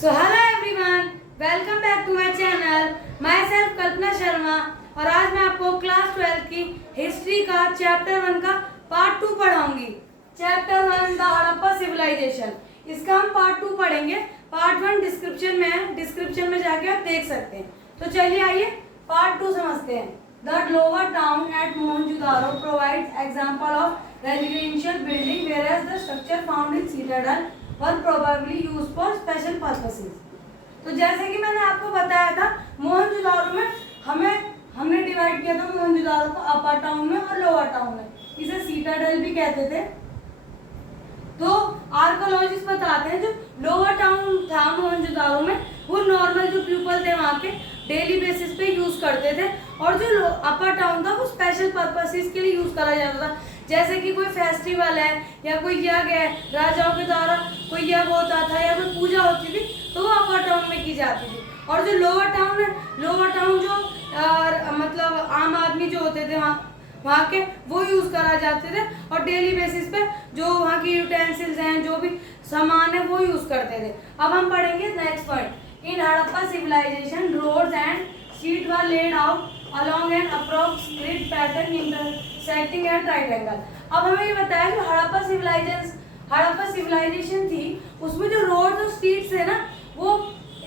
So hello everyone, welcome back to my channel. Myself कल्पना शर्मा और आज मैं आपको क्लास 12 की हिस्ट्री का चैप्टर 1 का पार्ट 2 पढ़ाऊंगी। चैप्टर 1 द हड़प्पा सिविलाइजेशन, इसका हम पार्ट 2 पढ़ेंगे। पार्ट 1 डिस्क्रिप्शन में है, डिस्क्रिप्शन में जाके आप देख सकते हैं। तो चलिए आइए पार्ट 2 समझते हैं। The lower town eight Mohenjodaro provides example of residential building whereas the structure found in citadel were probably used for special purposes। तो जैसे कि मैंने आपको बताया था, मोहनजोदारो में हमने डिवाइड किया था मोहनजोदारो को अपर टाउन में और लोअर टाउन में। इसे सीटाडेल भी कहते थे। तो आर्कोलॉजिस्ट बताते हैं जो लोअर टाउन था मोहनजोदारो में, वो नॉर्मल जो पीपल थे वहाँ के डेली बेसिस पे यूज करते थे, और जो अपर टाउन था वो स्पेशल पर्पसेस के लिए यूज करा जाता था। जैसे कि कोई फेस्टिवल है या कोई यज्ञ है, राजाओं के द्वारा कोई यज्ञ होता था या कोई पूजा होती थी, तो वो अपर टाउन में की जाती थी। और जो लोअर टाउन है, लोअर टाउन जो मतलब आम आदमी जो होते थे वहाँ के, वो यूज करा जाते थे, और डेली बेसिस पे जो वहाँ की यूटेंसिल्स हैं, जो भी सामान है, वो यूज करते थे। अब हम पढ़ेंगे next point. In Harappa civilisation roads and street were laid out along an approx grid pattern intersecting at right angle। अब हमें ये बताया कि हड़प्पा सिविलाइजेशन थी, उसमें जो रोड और स्ट्रीट्स है ना, वो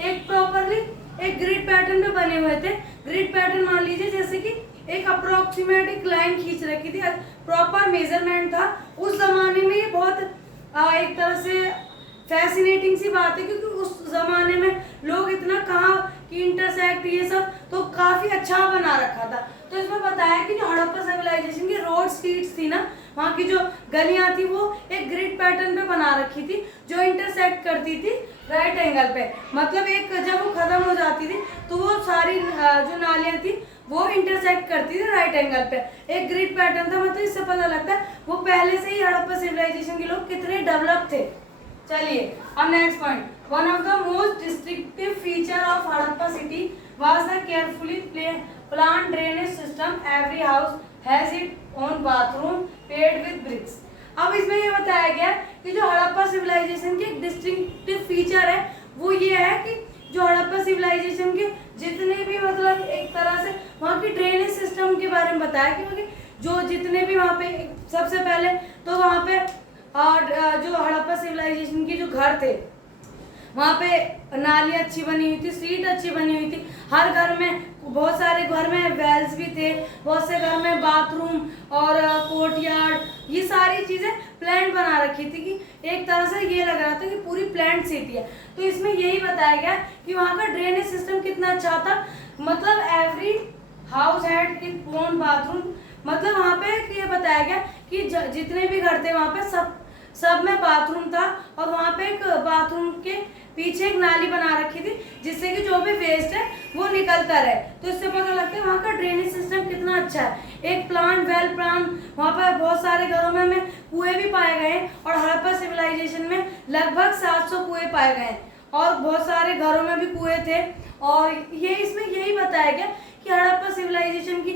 एक प्रॉपरली एक ग्रिड पैटर्न पे बने हुए थे। ग्रिड पैटर्न मान लीजिए जैसे कि एक अप्रोक्सीमेट एक लाइन खींच रखी थी, प्रॉपर मेजरमेंट था। उस जमाने में ये बहुत एक तरह से फैसिनेटिंग सी बात है, क्योंकि उस जमाने में लोग इतना कहाँ कि इंटरसेक्ट ये सब तो काफी अच्छा बना रखा था। तो इसमें बताया कि जो हड़प्पा सिविलाइजेशन की रोड स्ट्रीट्स थी ना, वहाँ की जो गलियां थी, वो एक ग्रिड पैटर्न पे बना रखी थी, जो इंटरसेक्ट करती थी राइट एंगल पे। मतलब एक जब वो खत्म हो जाती थी तो वो सारी जो नालियां थी वो इंटरसेक्ट करती थी राइट एंगल पे। एक ग्रिड पैटर्न था। मतलब इससे पता लगता है वो पहले से ही हड़प्पा सिविलाइजेशन के लोग कितने डेवलप थे। चलिए अब next point. One of the most distinctive feature of Harappa city was the carefully plan drainage system. Every house has it own bathroom paved with bricks. अब इसमें ये बताया गया कि जो हड़प्पा सिविलाइजेशन की डिस्टिंक्टिव फीचर है वो ये है कि जो हड़प्पा सिविलाइजेशन के जितने भी मतलब एक तरह से वहाँ की ड्रेनेज सिस्टम के बारे में बताया कि जो जितने भी वहाँ पे सबसे पहले तो वहाँ पे और जो हड़प्पा सिविलाइजेशन के जो घर थे, वहाँ पे नाली अच्छी बनी हुई थी, स्ट्रीट अच्छी बनी हुई थी। हर घर में, बहुत सारे घर में वेल्स भी थे, बहुत से घर में बाथरूम और कोर्टयार्ड, ये सारी चीज़ें प्लान्ड बना रखी थी कि एक तरह से ये लग रहा था कि पूरी प्लान्ड सिटी है। तो इसमें यही बताया गया कि वहाँ का ड्रेनेज सिस्टम कितना अच्छा था। मतलब every house had its own bathroom. मतलब वहाँ पे ये बताया गया कि जितने भी घर थे वहाँ पे सब में बाथरूम था, और वहाँ पे एक बाथरूम के पीछे एक नाली बना रखी थी, जिससे कि जो भी वेस्ट है वो निकलता रहे। तो इससे पता लगता है वहाँ का ड्रेनेज सिस्टम कितना अच्छा है। एक प्लान वेल प्लान, वहाँ पर बहुत सारे घरों में हमें कुएं भी पाए गए हैं, और हड़प्पा सिविलाइजेशन में लगभग 700 कुएं पाए गए हैं, और बहुत सारे घरों में भी कुएं थे। और ये इसमें यही बताया गया कि हड़प्पा सिविलाइजेशन की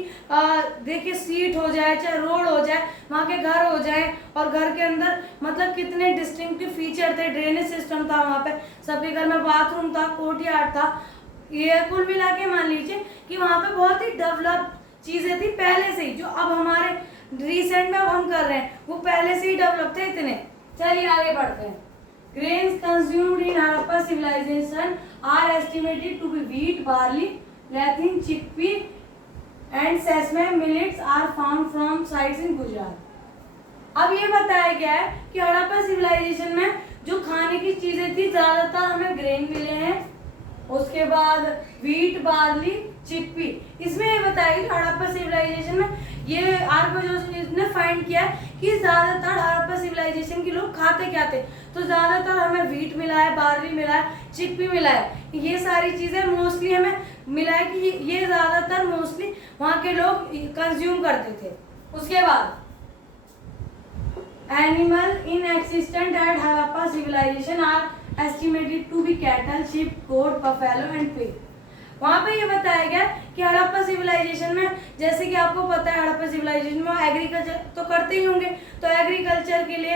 देखिए स्ट्रीट हो जाए, चाहे रोड हो जाए, वहाँ के घर हो जाए, और घर के अंदर मतलब कितने डिस्टिंक्टिव फीचर थे। ड्रेनेज सिस्टम था वहाँ पे, सबके घर में बाथरूम था, कोर्टयार्ड था। ये कुल मिला के मान लीजिए कि वहाँ पे बहुत ही डेवलप चीज़ें थी पहले से ही, जो अब हमारे रिसेंट में अब हम कर रहे हैं, वो पहले से ही डेवलप थे इतने। चलिए आगे बढ़ते हैं। Grains consumed in Harappa civilization are estimated to be wheat, barley, Latin, chickpea and sesame millets are found from sites in Gujarat। अब ये बताया गया है कि हड़प्पा सिविलाइजेशन में जो खाने की चीजें थी, ज्यादातर हमें ग्रेन मिले हैं, उसके बाद व्हीट, बार्ली, चिकपी। इसमें ये बताया कि हड़प्पा सिविलाइजेशन में ये आर्कोलॉजिस्ट ने फाइंड किया कि ज्यादातर हड़प्पा सिविलाइजेशन के लोग खाते क्या थे। तो ज्यादातर हमें व्हीट मिला है, बार्ली मिला है, चिकपी मिला है। ये सारी चीजें मोस्टली हमें मिला है कि ये ज्यादातर मोस्टली वहाँ के लोग कंज्यूम करते थे। उसके बाद animal in existent at Harappa civilisation are estimated to be cattle, sheep, goat, buffalo and pig। वहाँ पे ये बताया गया कि हड़प्पा सिविलाइजेशन में, जैसे कि आपको पता है हड़प्पा सिविलाइजेशन में एग्रीकल्चर तो करते ही होंगे, तो एग्रीकल्चर के लिए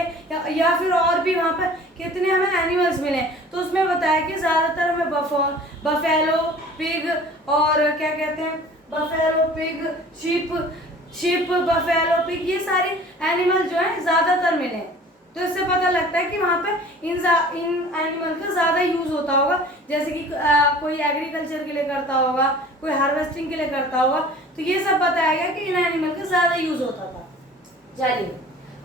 या फिर और भी वहाँ पर कितने हमें एनिमल्स मिले। तो उसमें बताया है कि ज़्यादातर हमें बफेलो, पिग और क्या कहते हैं, buffalo, pig, ship, buffalo, pig, ये सारे एनिमल जो है ज़्यादातर मिले। तो इससे पता लगता है कि वहाँ पे इन एनिमल का ज़्यादा यूज़ होता होगा, जैसे कि कोई एग्रीकल्चर के लिए करता होगा, कोई हार्वेस्टिंग के लिए करता होगा। तो ये सब बताया गया कि इन एनिमल का ज़्यादा यूज़ होता था। चलिए,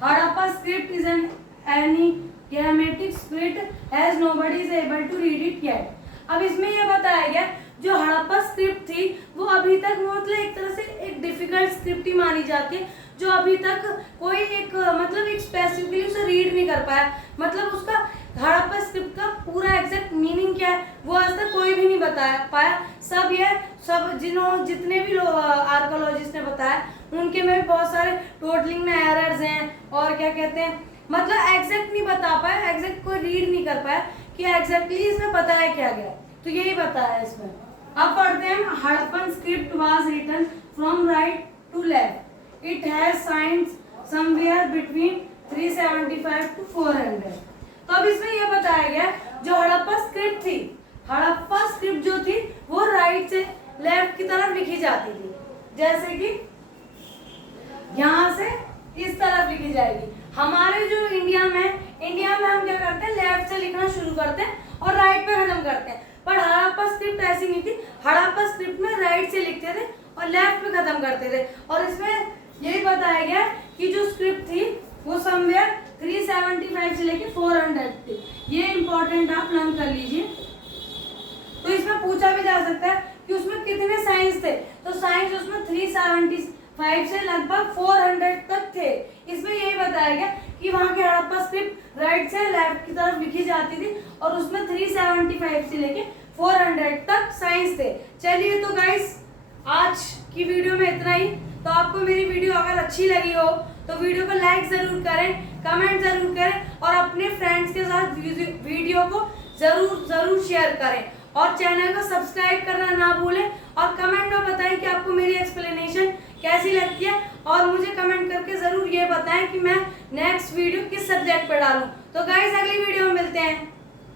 Harappa script is an enigmatic script as nobody is able to read it yet. अब इसमें यह बताया गया जो हड़प्पा स्क्रिप्ट थी वो अभी तक मतलब एक तरह से एक डिफिकल्ट स्क्रिप्ट ही मानी जाती है, जो अभी तक कोई एक मतलब एक स्पेसिफिकली उसे रीड नहीं कर पाया। मतलब उसका हड़प्पा स्क्रिप्ट का पूरा एग्जैक्ट मीनिंग क्या है वो आज तक कोई भी नहीं बता पाया। सब जितने भी आर्कोलॉजिस्ट ने बताया उनके में भी बहुत सारे टोटलिंग में एरर्स हैं और क्या कहते हैं, मतलब एग्जैक्ट नहीं बता पाया, एग्जैक्ट कोई रीड नहीं कर पाया कि एग्जैक्टली इसमें बताया क्या गया। तो यही बताया इसमें। अब पढ़ते हैं, Harappan script was written from right to left, it has signs somewhere between 375 to 400। तो अब इसमें यह बताया गया जो हड़प्पा स्क्रिप्ट थी, हड़प्पा स्क्रिप्ट जो थी वो राइट से लेफ्ट की तरफ लिखी जाती थी, जैसे कि यहाँ से इस तरफ लिखी जाएगी। हमारे जो इंडिया में हम क्या करते हैं, लेफ्ट से लिखना शुरू करते हैं और राइट पे खत्म करते हैं, पर हड़प्पा स्क्रिप्ट ऐसी नहीं थी। हड़प्पा स्क्रिप्ट में राइट से लिखते थे और लेफ्ट पे खत्म करते थे। और इसमें यही बताया गया कि जो स्क्रिप्ट थी वो समवेयर 375 से लेके 400 थी। ये इंपॉर्टेंट आप लर्न कर लीजिए। तो इसमें पूछा भी जा सकता है कि उसमें कितने साइंस थे, तो साइंस उसमें 375 से लगभग 400 तक थे। इसमें यही बताया गया कि वहाँ की हड़प्पा स्क्रिप्ट राइट से लेफ्ट की तरफ लिखी जाती थी और उसमें 375 से लेके 400 तक साइंस थे। चलिए, तो गाइस आज की वीडियो में इतना ही। तो आपको मेरी वीडियो अगर अच्छी लगी हो तो वीडियो को लाइक जरूर करें, कमेंट जरूर करें और अपने फ्रेंड्स के साथ वीडियो को जरूर शेयर करें और चैनल को सब्सक्राइब करना ना भूलें। और कमेंट में बताएं कि आपको मेरी एक्सप्लेनेशन कैसी लगती है और मुझे कमेंट करके जरूर ये बताएं कि मैं नेक्स्ट वीडियो किस सब्जेक्ट पर डालूं। तो गाइस अगली वीडियो में मिलते हैं।